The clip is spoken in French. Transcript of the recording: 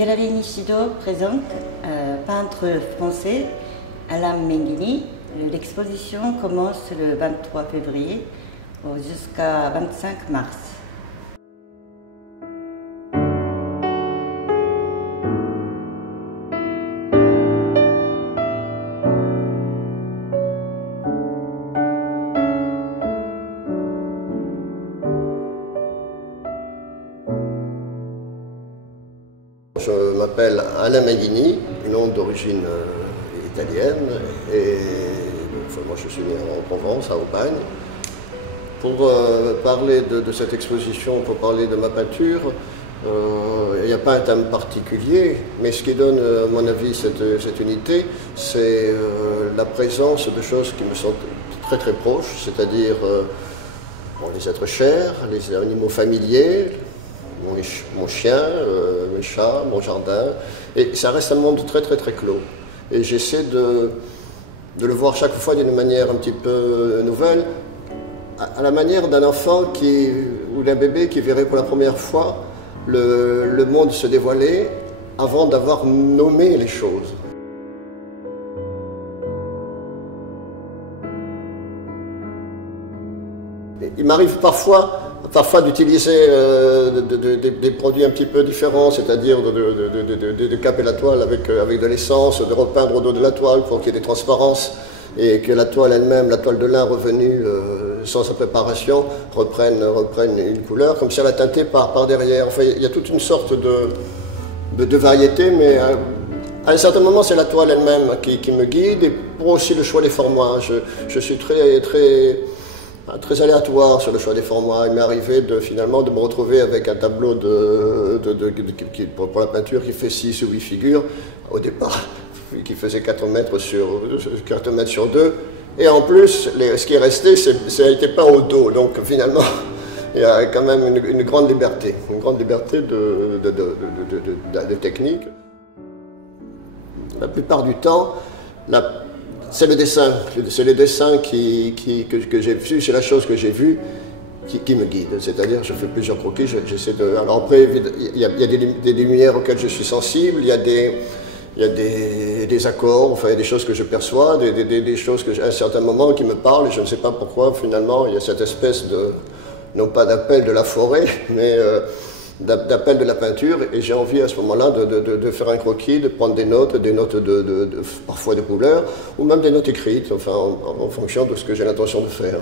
Galerie Nishido présente peintre français Alain Menghini. L'exposition commence le 23 février jusqu'à 25 mars. Je m'appelle Alain Menghini, nom d'origine italienne, et moi je suis né en Provence, à Aubagne. Pour parler de cette exposition, pour parler de ma peinture, il n'y a pas un thème particulier, mais ce qui donne, à mon avis, cette unité, c'est la présence de choses qui me sont très très proches, c'est-à-dire les êtres chers, les animaux familiers, mon chien, mes chats, mon jardin, et ça reste un monde très très très clos. Et j'essaie de le voir chaque fois d'une manière un petit peu nouvelle, à la manière d'un enfant ou d'un bébé qui verrait pour la première fois le monde se dévoiler avant d'avoir nommé les choses. Et il m'arrive parfois d'utiliser des produits un petit peu différents, c'est-à-dire de caper la toile avec de l'essence, de repeindre au dos de la toile pour qu'il y ait des transparences et que la toile elle-même, la toile de lin revenue sans sa préparation, reprenne une couleur, comme si elle a teinté par derrière. Enfin, il y a toute une sorte de variété, mais à un certain moment, c'est la toile elle-même qui me guide, et pour aussi le choix des formats. Je suis très aléatoire sur le choix des formats. Il m'est arrivé finalement de me retrouver avec un tableau pour la peinture qui fait 6 ou 8 figures au départ, qui faisait 4 mètres sur 2. Et en plus, ce qui est resté, ça a été peint au dos. Donc finalement, il y a quand même une grande liberté de technique. La plupart du temps, c'est le dessin, c'est les dessins que j'ai vus, c'est la chose que j'ai vue qui me guide. C'est-à-dire, je fais plusieurs croquis, j'essaie de... Alors après, il y a des lumières auxquelles je suis sensible, il y a des accords, enfin il y a des choses que je perçois, des choses à un certain moment qui me parlent, et je ne sais pas pourquoi finalement il y a cette espèce de, non pas d'appel de la forêt, mais d'appel de la peinture, et j'ai envie à ce moment-là de faire un croquis, de prendre des notes parfois de couleurs, ou même des notes écrites, enfin en fonction de ce que j'ai l'intention de faire.